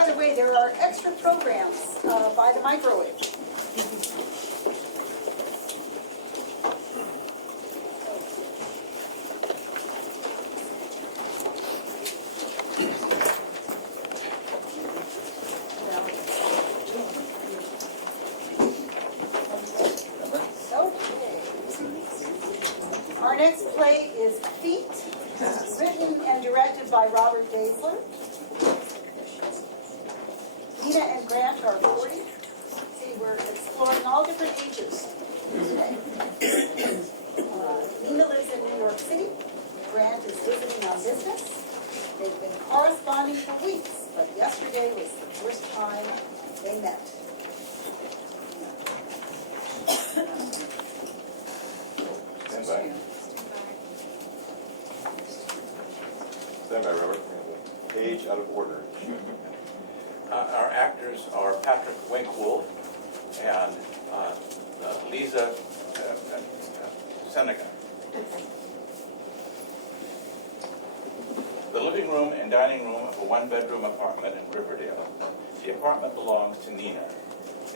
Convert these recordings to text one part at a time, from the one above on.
by the way, there are extra programs by the microwave. Our next play is Feet, written and directed by Robert Daseler. Nina and Grant are 40. See, we're exploring all different ages today. Nina lives in New York City. Grant is visiting on business. They've been corresponding for weeks, but yesterday was the first time they met. Stand by. Stand by, Robert. Page out of order. Our actors are Patrick Wenk-Wolff and Liza Seneca. The living room and dining room of a one-bedroom apartment in Riverdale. The apartment belongs to Nina.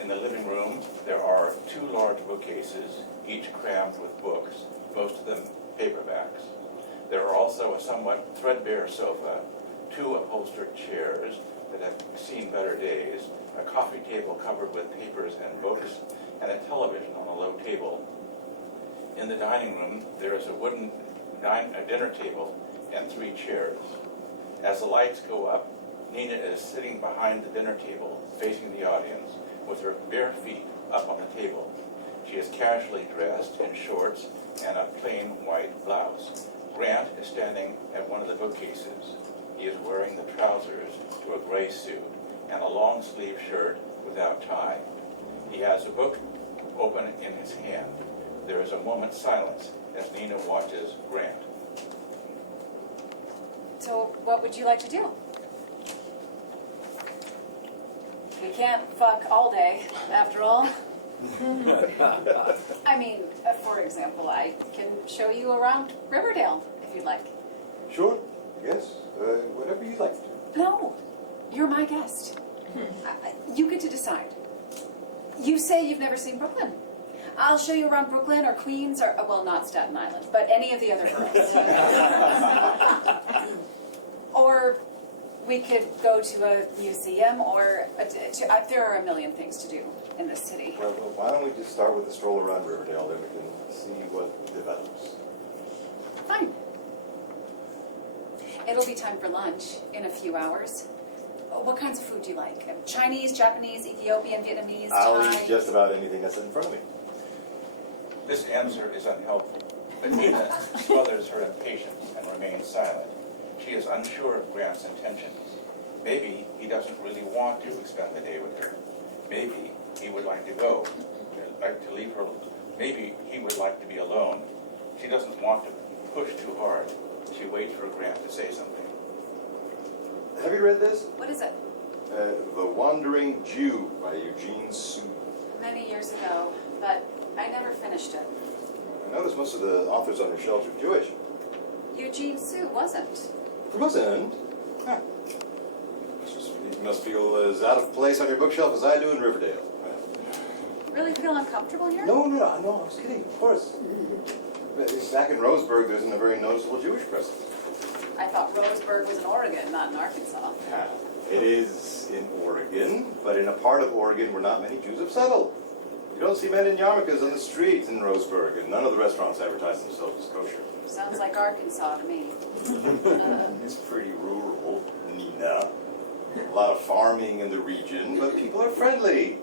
In the living room, there are 2 large bookcases, each crammed with books, most of them paperbacks. There are also a somewhat threadbare sofa, 2 upholstered chairs that have seen better days, a coffee table covered with papers and books, and a television on a low table. In the dining room, there is a wooden dinner table and 3 chairs. As the lights go up, Nina is sitting behind the dinner table, facing the audience, with her bare feet up on the table. She is casually dressed in shorts and a plain white blouse. Grant is standing at one of the bookcases. He is wearing the trousers to a gray suit and a long-sleeve shirt without tie. He has a book open in his hand. There is a moment's silence as Nina watches Grant. So, what would you like to do? We can't fuck all day, after all. I mean, for example, I can show you around Riverdale, if you'd like. Sure. Yes. Whatever you'd like to do. No, you're my guest. You get to decide. You say you've never seen Brooklyn. I'll show you around Brooklyn or Queens or, well, not Staten Island, but any of the other boroughs. Or we could go to a museum or there are a million things to do in this city. Well, why don't we just start with a stroll around Riverdale, then we can see what develops. Fine. It'll be time for lunch in a few hours. What kinds of food do you like? Chinese, Japanese, Ethiopian, Vietnamese, I'll Thai? eat just about anything that's in front of me. This answer is unhelpful, but Nina smothers her impatience and remains silent. She is unsure of Grant's intentions. Maybe he doesn't really want to spend the day with her. Maybe he would like to go, like to leave her. Maybe he would like to be alone. She doesn't want to push too hard. She waits for Grant to say something. Have you read this? What is it? The Wandering Jew by Eugene Sue. Many years ago, but I never finished it. I noticed most of the authors on your shelves are Jewish. Eugene Sue wasn't. It wasn't? Huh. You must feel as out of place on your bookshelf as I do in Riverdale. Really feel uncomfortable here? No, I was kidding, of course. Back in Roseburg, there isn't a very noticeable Jewish presence. I thought Roseburg was in Oregon, not in Arkansas. Yeah, it is in Oregon, but in a part of Oregon where not many Jews have settled. You don't see men in yarmulkes on the streets in Roseburg, and none of the restaurants advertise themselves as kosher. Sounds like Arkansas to me. It's pretty rural, Nina. A lot of farming in the region, but people are friendly.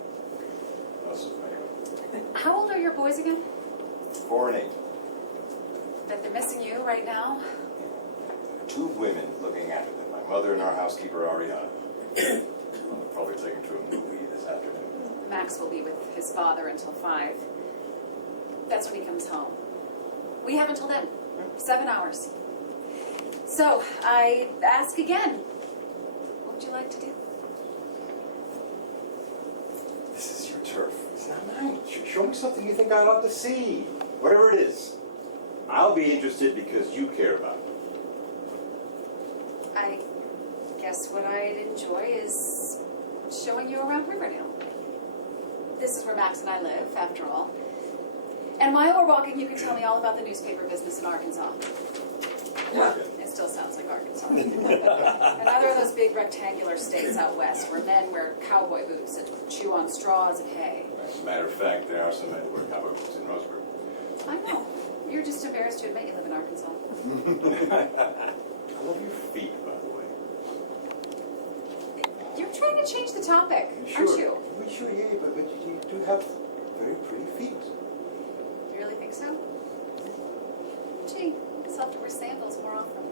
How old are your boys again? 4 and 8. That they're missing you right now? 2 women looking after them. My mother and our housekeeper, Ariana. I'll probably take her to a movie this afternoon. Max will be with his father until 5. That's when he comes home. We have until then. 7 hours. So, I ask again. What would you like to do? This is your turf. It's not mine. Show me something you think I ought to see. Whatever it is. I'll be interested because you care about it. I guess what I'd enjoy is showing you around Riverdale. This is where Max and I live, after all. And while we're walking, you can tell me all about the newspaper business in Arkansas. Oregon. It still sounds like Arkansas. Another of those big rectangular states out west where men wear cowboy boots and chew on straws of hay. As a matter of fact, there are some men who wear cowboy boots in Roseburg. I know. You're just embarrassed to admit you live in Arkansas. I love your feet, by the way. You're trying to change the topic, Sure. aren't you? Well, sure, yeah, but you do have very pretty feet. You really think so? Gee, I guess I'll have to wear sandals more often.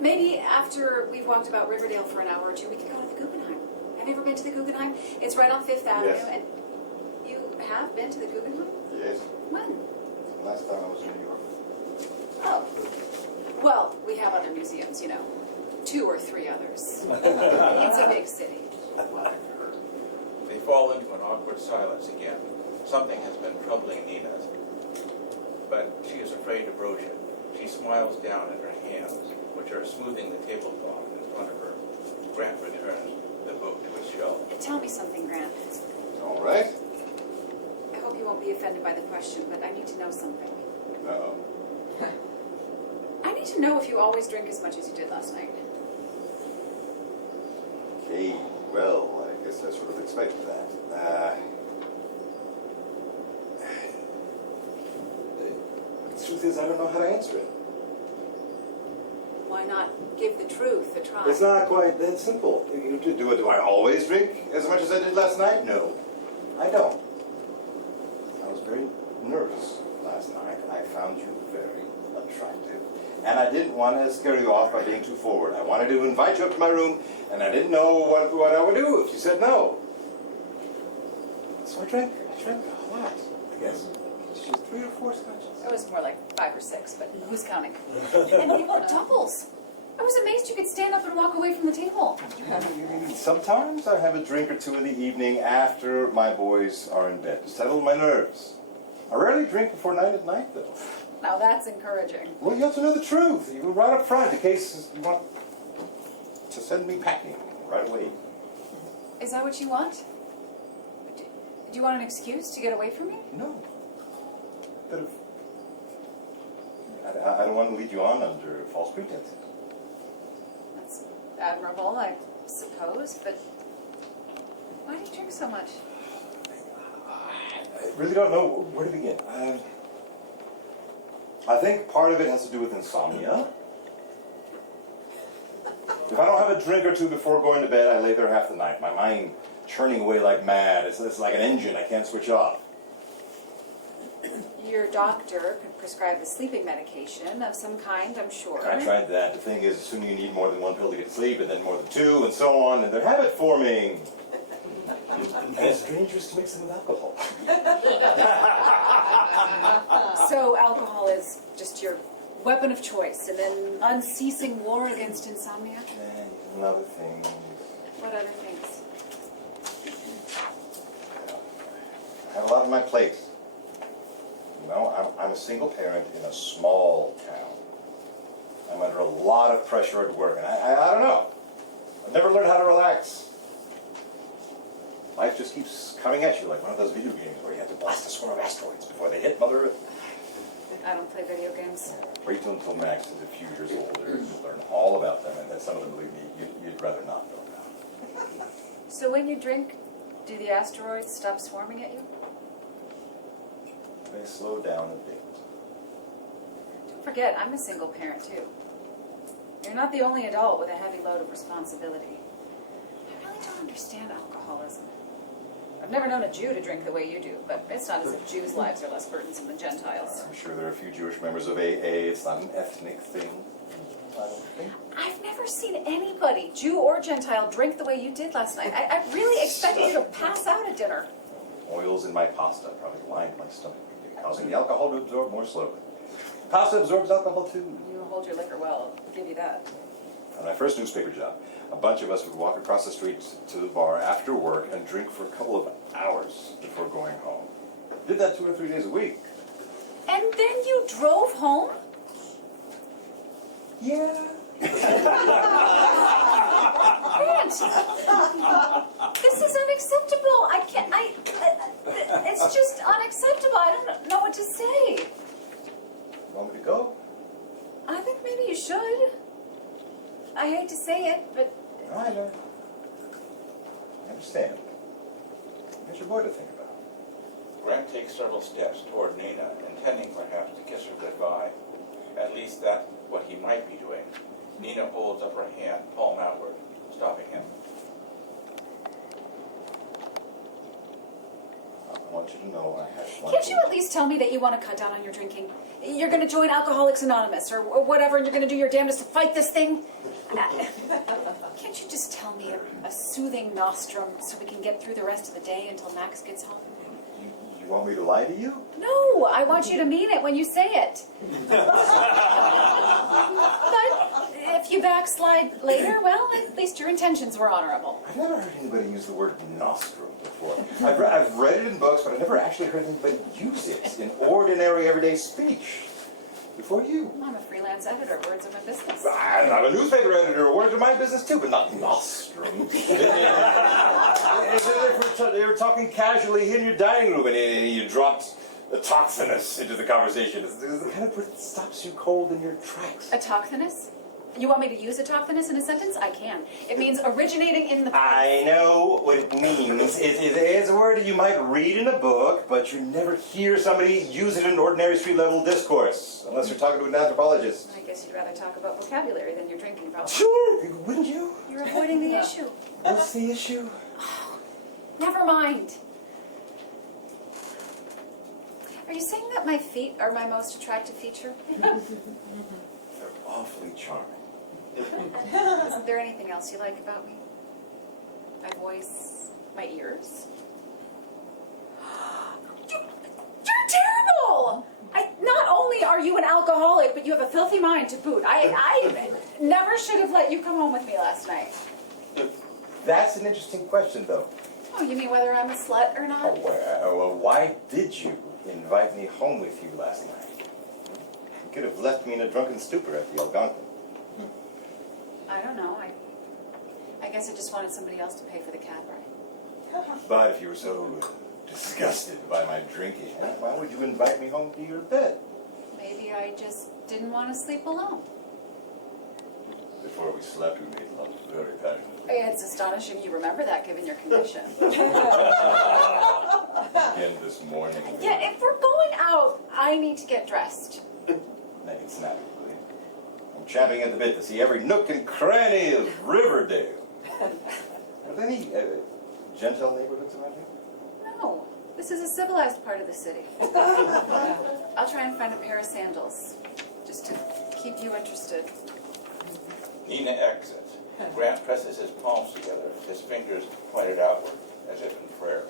Maybe after we've walked about Riverdale for an hour or two, we could go to the Guggenheim. Have you ever been to the Guggenheim? It's right on Fifth Avenue. Yes. And you have been to the Guggenheim? Yes. When? Last time I was in New York. Oh. Well, we have other museums, you know. 2 or 3 others. It's a big city. They fall into an awkward silence again. Something has been troubling Nina, but she is afraid to broach it. She smiles down at her hands, which are smoothing the tablecloth in front of her. Grant returns the book to its shelf. Tell me something, Grant. All right. I hope you won't be offended by the question, but I need to know something. Uh-oh. I need to know if you always drink as much as you did last night. Okay, well, I guess I sort of expected that. The truth is, I don't know how to answer it. Why not give the truth a try? It's not quite that simple. Do I always drink as much as I did last night? No, I don't. I was very nervous last night. I found you very attractive. And I didn't want to scare you off by being too forward. I wanted to invite you up to my room, and I didn't know what I would do if you said no. So I drank a lot, I guess. Just 3 or 4 scotches. It was more like 5 or 6, but who's counting? And you were doubles. I was amazed you could stand up and walk away from the table. Sometimes I have a drink or 2 in the evening after my boys are in bed to settle my nerves. I rarely drink before 9 at night, though. Now that's encouraging. Well, you have to know the truth. You right up front in case you want to send me packing right away. Is that what you want? Do you want an excuse to get away from me? No. But I don't want to lead you on under false pretenses. That's admirable, I suppose, but why do you drink so much? I really don't know where to begin. I think part of it has to do with insomnia. If I don't have a drink or 2 before going to bed, I lay there half the night. My mind churning away like mad. It's like an engine I can't switch off. Your doctor could prescribe a sleeping medication of some kind, I'm sure. I tried that. The thing is, soon you need more than 1 pill to get sleep, and then more than 2, and so on, and they're habit forming. And it's dangerous to mix them with alcohol. So alcohol is just your weapon of choice, and then unceasing war against insomnia? And other things. What other things? I have a lot on my plate. You know, I'm a single parent in a small town. I'm under a lot of pressure at work, and I don't know. I've never learned how to relax. Life just keeps coming at you like one of those video games where you have to blast a swarm of asteroids before they hit Mother Earth. I don't play video games. Wait until Max is a few years older and you learn all about them, and then some of them, believe me, you'd rather not know about. So when you drink, do the asteroids stop swarming at you? They slow down a bit. Don't forget, I'm a single parent too. You're not the only adult with a heavy load of responsibility. I really don't understand alcoholism. I've never known a Jew to drink the way you do, but it's not as if Jews' lives are less burdensome than Gentiles. I'm sure there are a few Jewish members of AA. It's not an ethnic thing. I don't think. I've never seen anybody, Jew or Gentile, drink the way you did last night. I really expected you to pass out at dinner. Oils in my pasta probably lined my stomach, causing the alcohol to absorb more slowly. Pasta absorbs alcohol too. You hold your liquor well, I'll give you that. On my first newspaper job, a bunch of us would walk across the street to the bar after work and drink for a couple of hours before going home. Did that 2 or 3 days a week. And then you drove home? Yeah. I hate to say it, but I know. I understand. What's your boy to think about? Grant takes several steps toward Nina, intending perhaps to kiss her goodbye. At least that's what he might be doing. Nina holds up her hand, palm outward, stopping him. I want you to know I have one. can't you at least tell me that you want to cut down on your drinking? You're going to join Alcoholics Anonymous or whatever, and you're going to do your damnedest to fight this thing? Can't you just tell me a soothing nostrum so we can get through the rest of the day until Max gets home? You want me to lie to you? No, I want you to mean it when you say it. But if you backslide later, well, at least your intentions were honorable. I've never heard anybody use the word nostrum before. I've read it in books, but I've never actually heard anybody use it in ordinary, everyday speech. Before you. I'm a freelance editor. Words are my business. I'm not a newspaper editor. Words are my business too, but not nostrum. You're talking casually in your dining room and you dropped autochthonous into the conversation. It's the kind of word that stops you cold in your tracks. Autochthonous? You want me to use autochthonous in a sentence? I can. It means originating in the place. I know what it means. It's a word that you might read in a book, but you never hear somebody use it in ordinary street-level discourse, unless you're talking to an anthropologist. I guess you'd rather talk about vocabulary than your drinking problem. Sure, wouldn't you? You're avoiding the issue. What's the issue? Never mind. Are you saying that my feet are my most attractive feature? They're awfully charming. Isn't there anything else you like about me? My voice, my ears? You're terrible! Not only are you an alcoholic, but you have a filthy mind to boot. I never should have let you come home with me last night. That's an interesting question, though. Oh, you mean whether I'm a slut or not? Well, why did you invite me home with you last night? You could have left me in a drunken stupor at the Algonquin. I don't know. I guess I just wanted somebody else to pay for the cab ride. But if you were so disgusted by my drinking, why would you invite me home to your bed? Maybe I just didn't want to sleep alone. Before we slept, we made love very passionately. It's astonishing you remember that, given your condition. Again this morning. Yeah, if we're going out, I need to get dressed. Make it snappy, will you? I'm champing at the bit to see every nook and cranny of Riverdale. Are there any Gentile neighborhoods around here? No, this is a civilized part of the city. I'll try and find a pair of sandals, just to keep you interested. Nina exits. Grant presses his palms together, his fingers pointed outward, as if in prayer.